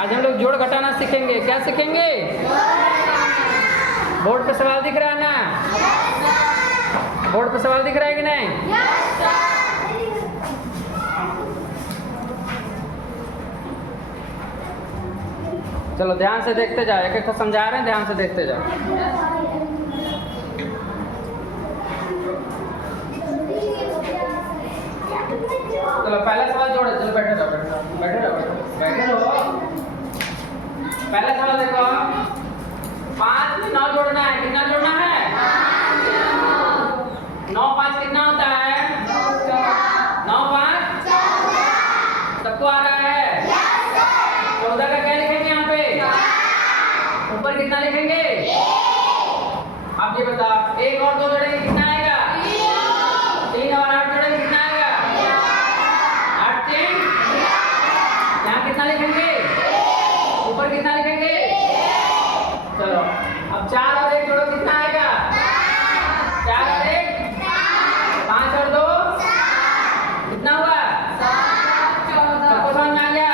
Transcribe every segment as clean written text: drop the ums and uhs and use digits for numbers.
आज हम लोग जोड़ घटाना सीखेंगे। क्या सीखेंगे? बोर्ड पे सवाल दिख रहा है ना? बोर्ड पे सवाल दिख रहा है कि नहीं? चलो ध्यान से देखते जाओ, एक एक को समझा रहे हैं, ध्यान से देखते जाओ। चलो पहला सवाल जोड़ो। चलो बैठे रहो, बैठे रहो, बैठे रहो, बैठे रहो। पहला सवाल देखो, 5 में 9 जोड़ना है। कितना जोड़ना है? 9 5 कितना होता है? 9 5 सबको आ रहा है? 14 का क्या लिखेंगे यहाँ पे? ऊपर कितना लिखेंगे? आप ये बताओ, 1 और 2 जोड़ेंगे कितना आएगा? 3 और 8 जोड़ेंगे कितना आएगा? 8 3 यहाँ कितना लिखेंगे? ऊपर कितना लिखेंगे? चलो अब 4 और 1 जोड़ो, कितना आएगा? 4 और 1 5 और 2 कितना हुआ? सबको समझ में आ गया?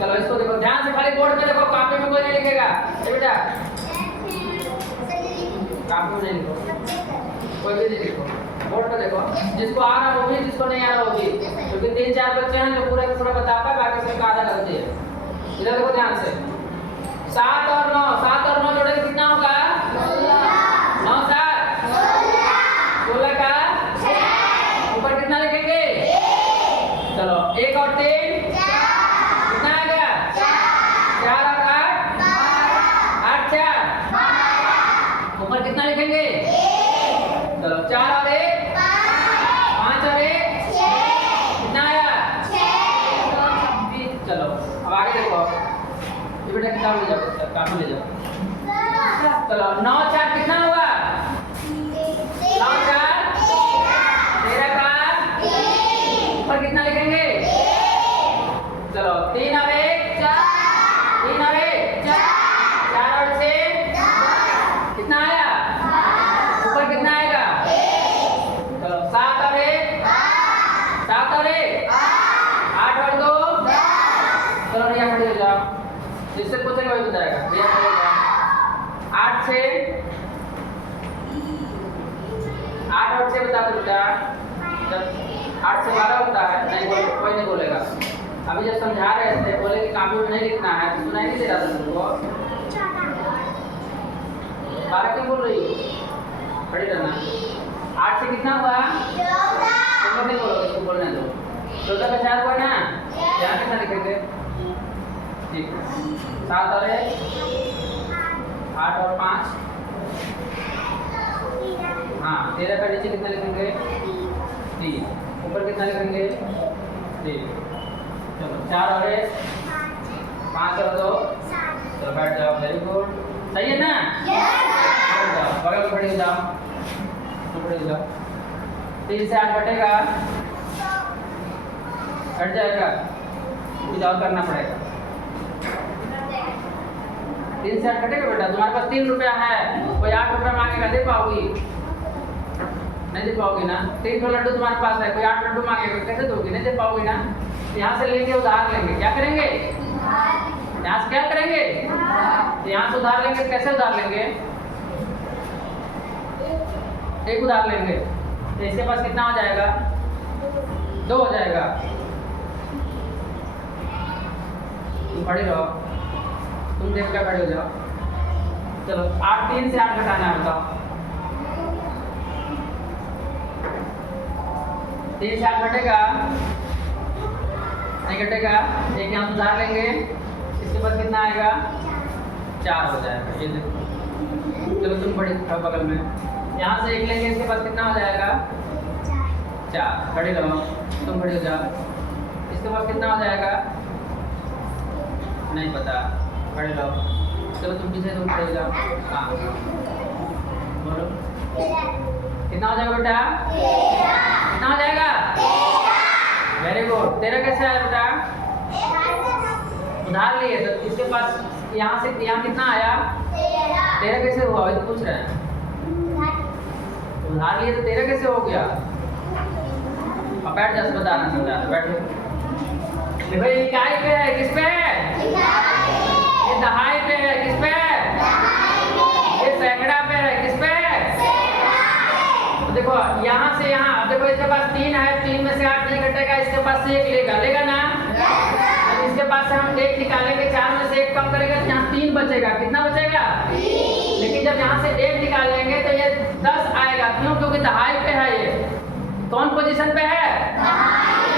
चलो इसको देखो ध्यान से, खाली बोर्ड पे देखो, कॉपी में कोई नहीं लिखेगा। ये बेटा कॉपी में नहीं लिखो, कोई भी नहीं लिखो, बोर्ड पे देखो। जिसको आ रहा वो भी, जिसको नहीं आ रहा वो भी, क्योंकि 3-4 बच्चे हैं जो पूरा पूरा बताता है, बाकी सबका आधा करते हैं। इधर देखो ध्यान से, 7 और 9 जोड़ेंगे कितना होगा? 9 7 16 का ऊपर कितना लिखेंगे? चलो 1 और 3 कितना आएगा? 4 और 8 8 4 ऊपर कितना लिखेंगे? चलो 4 और 1 5 और 1 कितना आया? 6। चलो अब आगे देखो, ये बेटा किताब ले जाओ, कापी ले जाओ। चलो 9 4 कितना हुआ? 9 4 13 का ऊपर कितना लिखेंगे? चलो 3 और 1 3 और 1 4 और 6 कितना आया? ऊपर कितना आएगा? चलो 7 और 1 7 और 1 8 और 2 चलो यहाँ पढ़ जाओ, जिससे पूछेगा वही बताएगा। 8 6 8 और 6 बता दो बेटा। जब 8 से 12 होता है, नहीं बोल, कोई नहीं बोलेगा। अभी जब समझा रहे थे बोले कि कॉपी में नहीं लिखना है, तो सुनाई नहीं दे रहा था तुमको? 12 क्यों बोल रही हो? पढ़ी रहना। 8 से कितना हुआ? तुम लोग नहीं बोलोगे, इसको बोलने दो। 14 का 4 हुआ ना? यहाँ कितना लिखेंगे? ठीक, 7 और 1 8 और 5 हाँ 13 का नीचे कितना लिखेंगे? 3 ऊपर कितना लिखेंगे? 3। चलो 4 और 1 5 और 2 चलो बैठ जाओ, वेरी गुड, सही है ना? जाओ बगल में खड़े जाओ, खड़े जाओ। 3 से 8 कटेगा, कट जाएगा, कुछ और करना पड़ेगा। 3 से 8 कटेगा बेटा। तुम्हारे पास 3 रुपया है, कोई 8 रुपया मांगेगा, दे पाओगी? नहीं दे पाओगी ना? 3 लड्डू तुम्हारे पास है, कोई 8 लड्डू मांगेगा, कैसे दोगी? नहीं दे पाओगी ना? यहाँ से लेंगे, उधार लेंगे, क्या करेंगे? यहाँ से क्या करेंगे? यहाँ से उधार लेंगे, कैसे उधार लेंगे? एक उधार लेंगे तो इसके पास कितना हो जाएगा? 2 हो जाएगा। तुम खड़े रहो, तुम देख कर खड़े हो जाओ। चलो 3 से 8 घटाना है, बताओ। 3 से 8 घटेगा? नहीं घटेगा। एक यहाँ सुधार लेंगे, इसके बाद कितना आएगा? 4 हो जाएगा। ये देखो, चलो तुम बड़े बगल में, यहाँ से 1 लेंगे, इसके बाद कितना हो जाएगा? 4। खड़े रहो, तुम खड़े हो जाओ, इसके बाद कितना हो जाएगा? नहीं पता, खड़े रहो। चलो तुम पीछे, तुम खड़े हो जाओ। हाँ बोलो, कितना हो जाएगा बेटा? कितना हो जाएगा? Very good. 13 कैसे आया बेटा? उधार लिए तो इसके पास यहाँ से यहाँ कितना आया? 13 कैसे हुआ? वही तो पूछ रहे हैं। उधार लिए तो 13 कैसे हो गया? अब बैठ जा, बताना समझा, बैठो। भाई इकाई पे है, किस पे है? इसके पास से 1 लेगा ना। अब इसके पास से हम 1 निकालेंगे, 4 में से 1 कम करेंगे तो यहाँ 3 बचेगा। कितना बचेगा? लेकिन जब यहाँ से 1 निकालेंगे तो ये 10 आएगा। क्यों? क्योंकि दहाई पे है ये। कौन पोजीशन पे है?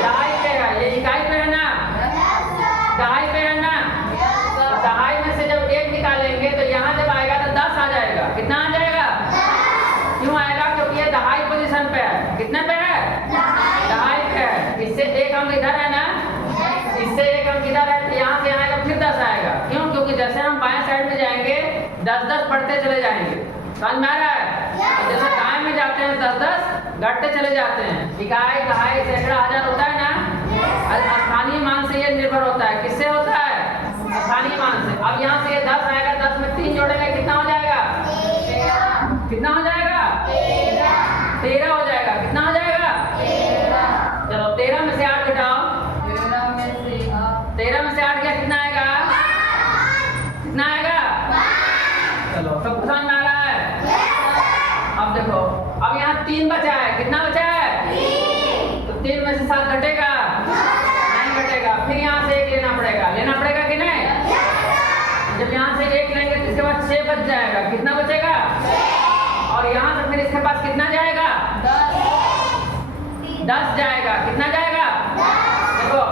दहाई पे है। ये इकाई पे है ना, दहाई पे है ना। दहाई में से जब 1 निकालेंगे तो यहाँ जब आएगा तो 10 आ जाएगा। कितना आ जाएगा? क्यों आएगा? क्योंकि ये दहाई पोजीशन पे है। कितने पे है? दहाई पे है। इससे 1 अंक इधर है ना, इससे 1 अंक इधर है तो यहाँ से आएगा फिर 10 आएगा। क्यों? क्योंकि जैसे हम बाएं साइड में जाएंगे 10-10 बढ़ते चले जाएंगे। समझ में आ रहा है? जैसे दाएं में जाते हैं 10-10 घटते चले जाते हैं। इकाई, दहाई, सैकड़ा, हजार होता है ना। स्थानीय मान से ये निर्भर होता है। किससे होता है? स्थानीय मान से। अब यहाँ से ये 10 आएगा, 10 में 3 जोड़ेंगे, कितना हो जाएगा? कितना हो जाएगा? 13 हो जाएगा। कितना हो जाएगा? चलो 13 में से 8 घटाओ। 13 में से 8 गया, कितना आएगा? कितना आएगा? चलो सब समझ में आ रहा है? अब देखो, अब यहाँ 3 बचा है। कितना बचा है? तो 3 में से 7 घटेगा? नहीं घटेगा। फिर यहाँ से 1 लेना पड़ेगा कि नहीं? जब यहाँ से 1 लेंगे तो इसके बाद 6 बच जाएगा। कितना बचेगा? और यहाँ से फिर इसके पास कितना जाएगा? 10 जाएगा। कितना जाएगा? देखो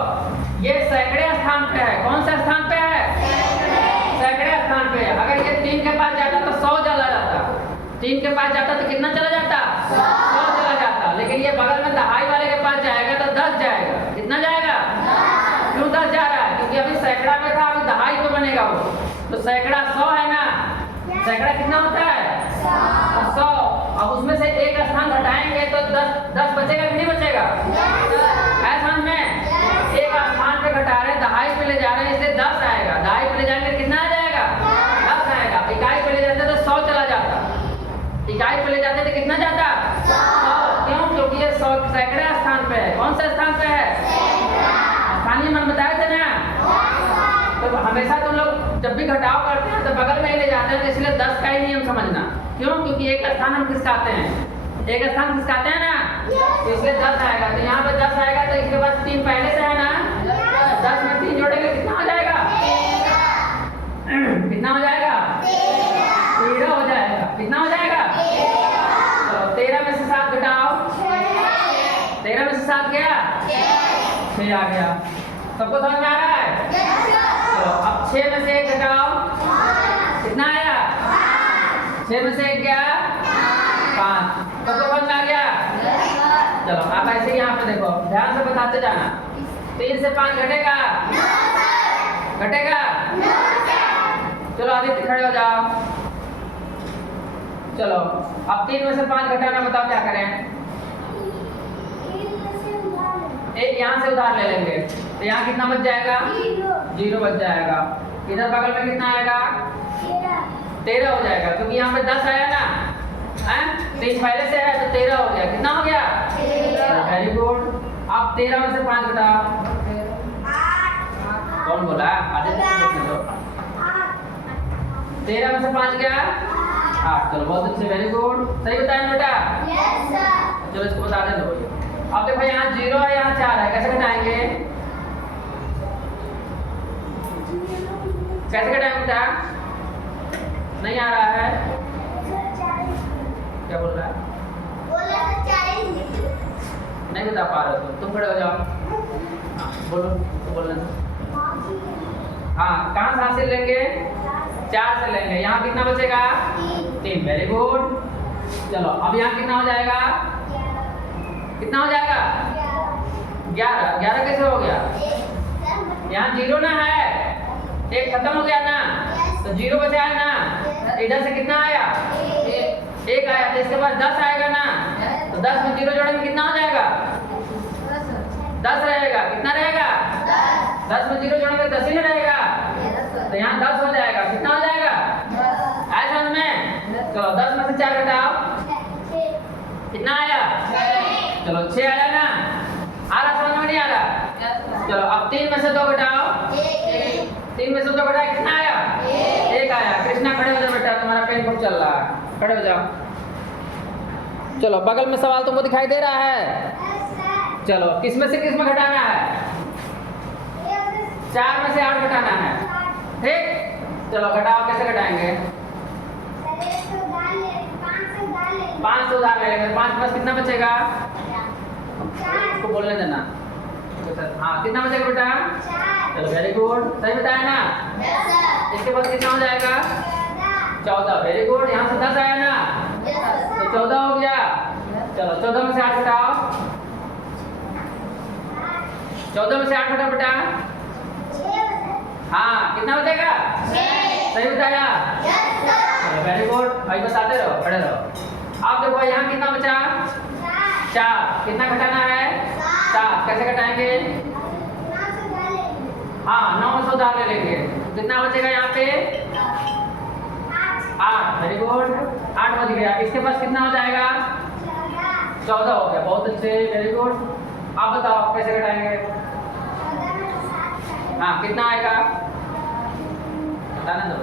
ये सैकड़े स्थान पे है। कौन सा स्थान पे है? सैकड़े स्थान पे है। अगर ये 3 के पास जाता तो 100 चला जाता। 3 के पास जाता तो कितना चला जाता? 100 चला जाता। लेकिन ये बगल में दहाई वाले के पास जाएगा तो 10 जाएगा। कितना जाएगा? क्यों 10 जा रहा है? क्योंकि अभी सैकड़ा में था, अभी दहाई पे बनेगा वो। तो सैकड़ा 100 है ना। सैकड़ा कितना होता है? 100। अब उसमें से 1 स्थान घटाएंगे तो 10 बचेगा कि नहीं बचेगा? है समझ में? 1 स्थान पे घटा रहे हैं, दहाई पे ले जा रहे हैं, इसलिए 10 आएगा। दहाई पे ले जाएंगे कितना आ जाएगा? 10 आएगा। इकाई पे ले जाते तो 100 चला जाता। इकाई पे ले जाते तो कितना जाता? 100। क्यों? क्योंकि ये 100 सैकड़े स्थान पे है। कौन सा स्थान पे है? स्थानीय मान बताए थे ना। तो हमेशा तुम लोग जब भी घटाव करते हैं तो बगल में ही ले जाते हैं, तो इसलिए 10 का ही नियम समझना। क्यों? क्योंकि 1 स्थान हम खिसकाते हैं, 1 स्थान खिसकाते हैं ना, तो इसलिए 10 आएगा। तो यहाँ पे 10 आएगा तो इसके पास 3 पहले से है ना। 10 में 3 जोड़ेंगे, कितना हो जाएगा? कितना हो जाएगा? 13 हो जाएगा। कितना हो जाएगा? तो 13 में से 7 घटाओ। 13 में से 7 गया, 6 आ गया। सबको समझ में आ रहा है? चलो अब 6 में से 1 घटाओ। कितना आया? 6 में से 1 गया, 5। सबको समझ में आ गया? चलो आप ऐसे यहाँ पे देखो, ध्यान से बताते जाना। 3 से 5 घटेगा? घटेगा? चलो आदित्य खड़े हो जाओ। चलो अब 3 में से 5 घटाना, बताओ क्या करें? एक यहाँ से उधार ले लेंगे तो यहाँ कितना बच जाएगा? 0 बच जाएगा। इधर बगल में कितना आएगा? 13 हो जाएगा, क्योंकि यहाँ पे 10 आया ना। 3 पहले से है तो 13 हो गया। कितना हो गया? Very good. अब 13 में से 5 घटाओ। कौन बोला? आदित्य। 13 में से 5 गया 8। चलो बहुत अच्छे, वेरी गुड। सही बताया बेटा? चलो इसको बता दें। अब देखो यहाँ 0 है, यहाँ 4 है, कैसे घटाएंगे? कैसे घटाएंगे बेटा? नहीं आ रहा है? क्या बोल रहा है? नहीं बता पा रहे हो तुम खड़े हो जाओ। बोलो तो बोलना। हाँ कहाँ से हासिल लेंगे? 4 से लेंगे। यहाँ कितना बचेगा? 3। Very good. चलो अब यहाँ कितना हो जाएगा? कितना हो जाएगा? 11। 11 कैसे हो गया? यहाँ 0 ना है, 1 खत्म हो गया ना, तो 0 बचा है ना। इधर से कितना आया? 1 आया, तो इसके बाद 10 आएगा ना, तो 10 में 0 जोड़ेंगे, कितना हो जाएगा? 10 रहेगा। कितना रहेगा? 10 में 0 जोड़ेंगे 10 ही रहेगा, तो यहाँ 10 हो जाएगा। कितना हो जाएगा? आया समझ में? चलो 10 में से 4 घटाओ। कितना आया? चलो 6 आया ना। आ रहा समझ में? नहीं आ रहा? चलो अब 3 में से 2 घटाओ। 3 में से 2 घटाया, कितना आया? 1 आया। कृष्णा खड़े हो जाओ बेटा, तुम्हारा पेन खूब चल रहा है, खड़े हो जाओ। चलो बगल में सवाल तुमको दिखाई दे रहा है? चलो किस में से किस में घटाना है? 4 में से 8 घटाना है। ठीक, चलो घटाओ, कैसे घटाएंगे? 5 से उधार ले लेंगे। 5 पास कितना बचेगा? इसको बोलने देना। हाँ, कितना बचेगा बेटा? चलो वेरी गुड, सही बताया ना? इसके बाद कितना हो जाएगा? 14। वेरी गुड, यहाँ से 10 आया ना, तो 14 हो गया। चलो 14 में से 8 घटाओ। 14 में से 8 घटाओ बेटा। हाँ, कितना बचेगा? सही बताया? चलो वेरी गुड, भाई बताते रहो, खड़े रहो। आप देखो यहाँ कितना बचा? 4। कितना घटाना है? 7। कैसे घटाएंगे? हाँ, 9 में से उधार ले लेंगे। कितना बचेगा यहाँ पे? 8। वेरी गुड, 8 बच गया। इसके पास कितना हो जाएगा? 14 हो गया। बहुत अच्छे, वेरी गुड। आप बताओ कैसे घटाएंगे? हाँ, कितना आएगा? बताना दो।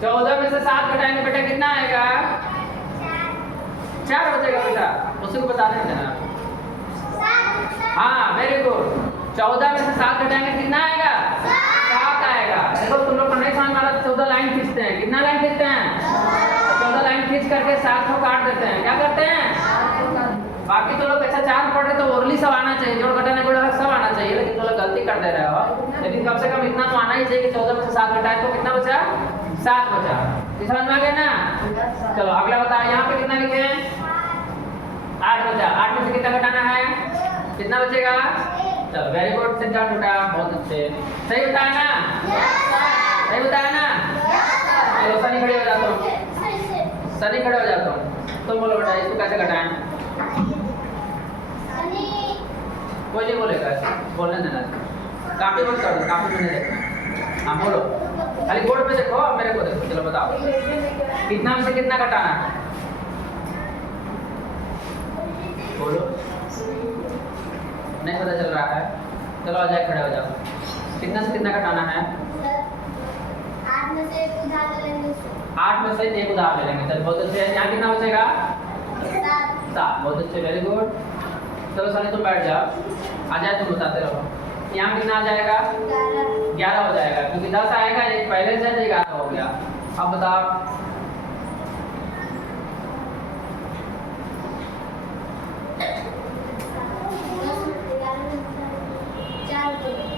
14 में से 7 घटाएंगे बेटा, कितना आएगा? 4 बचेगा बेटा, उसी को बता देना। हाँ, वेरी गुड। 14 में से 7 घटाएंगे, कितना आएगा? 7 आएगा। देखो तुम लोग को नहीं समझ में आ रहा, 14 लाइन खींचते हैं। कितना लाइन खींचते हैं? 14 लाइन खींच करके 7 को काट देते हैं। क्या करते हैं? बाकी तो लोग अच्छा 4 पढ़ रहे तो ओरली सब आना चाहिए, जोड़ घटाने गुणा सब आना चाहिए, लेकिन तो लोग गलती कर दे रहे हो। लेकिन कम से कम इतना तो आना ही चाहिए कि 14 में से 7 घटाए तो कितना बचा? 7 बचा। समझ में आ गया ना? चलो अगला बताओ, यहाँ पे कितना लिखे हैं? 8 बचा। 8 में से कितना घटाना है? कितना बचेगा? चलो वेरी गुड, सिद्धांत बेटा, बहुत अच्छे। सही बताया ना? सही बताया ना? चलो सनी खड़े हो जाता हूँ, सनी खड़े हो जाता हूँ। तुम बोलो बेटा, इसको कैसे घटाएं? कोई नहीं बोलेगा, बोलने देना। काफी मत करो, काफी मैंने देखा। हाँ बोलो, खाली बोर्ड पे देखो, मेरे को देखो। चलो बताओ, कितना में से कितना घटाना है? बोलो, नहीं पता चल रहा है? चलो आ जाए, खड़े हो जाओ। कितना से कितना घटाना है? 8 में से 1 उधार ले लेंगे। 8 में से 1 उधार ले लेंगे। चलो बहुत अच्छे। यहाँ कितना बचेगा? 7। बहुत अच्छे, वेरी गुड। चलो सनी तुम बैठ जाओ, आ जाए, तुम बताते रहो। यहाँ कितना आ जाएगा? 11 हो जाएगा, क्योंकि 10 आएगा, एक पहले से 11 हो गया। अब बताओ,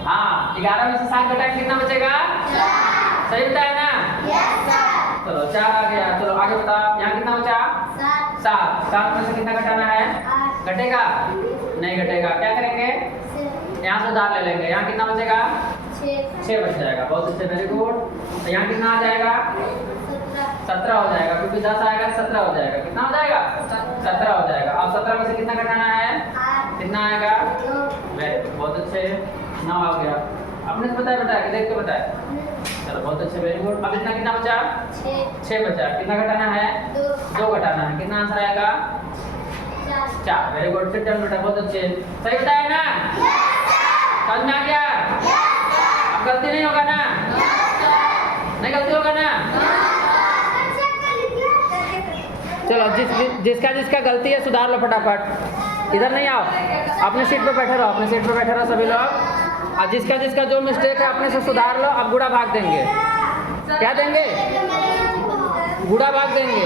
हाँ 11 में से 7 घटाएंगे, कितना बचेगा? 4। सही बताया ना? चलो 4 आ गया। चलो आगे बताओ, यहाँ कितना बचा? 7। 7 में से कितना घटाना है? घटेगा? नहीं घटेगा। क्या करेंगे? यहाँ से उधार ले लेंगे। यहाँ कितना बचेगा? 6 बच जाएगा। बहुत अच्छे, वेरी गुड। तो यहाँ कितना आ जाएगा? 17 हो जाएगा, क्योंकि 10 आएगा 17 हो जाएगा। कितना हो जाएगा? 17 हो जाएगा। अब 17 में से कितना घटाना है? कितना आएगा? वेरी, बहुत अच्छे, 9 आ गया। आपने बताया बेटा कि देख के बताया? चलो बहुत अच्छे, वेरी गुड। अब इतना कितना बचा? 6 बचा। कितना घटाना है? 2 घटाना है। कितना आंसर आएगा? 4। वेरी गुड, सिट डाउन बेटा, बहुत अच्छे। सही बताया ना? समझ में आ गया? अब गलती नहीं होगा ना? नहीं गलती होगा ना? चलो जिसका जिसका गलती है सुधार लो फटाफट। इधर नहीं आओ, अपने सीट पे बैठे रहो, अपने सीट पे बैठे रहो सभी लोग। और जिसका जिसका जो मिस्टेक है अपने से सुधार लो। अब गुड़ा भाग देंगे। क्या देंगे? गुड़ा भाग देंगे।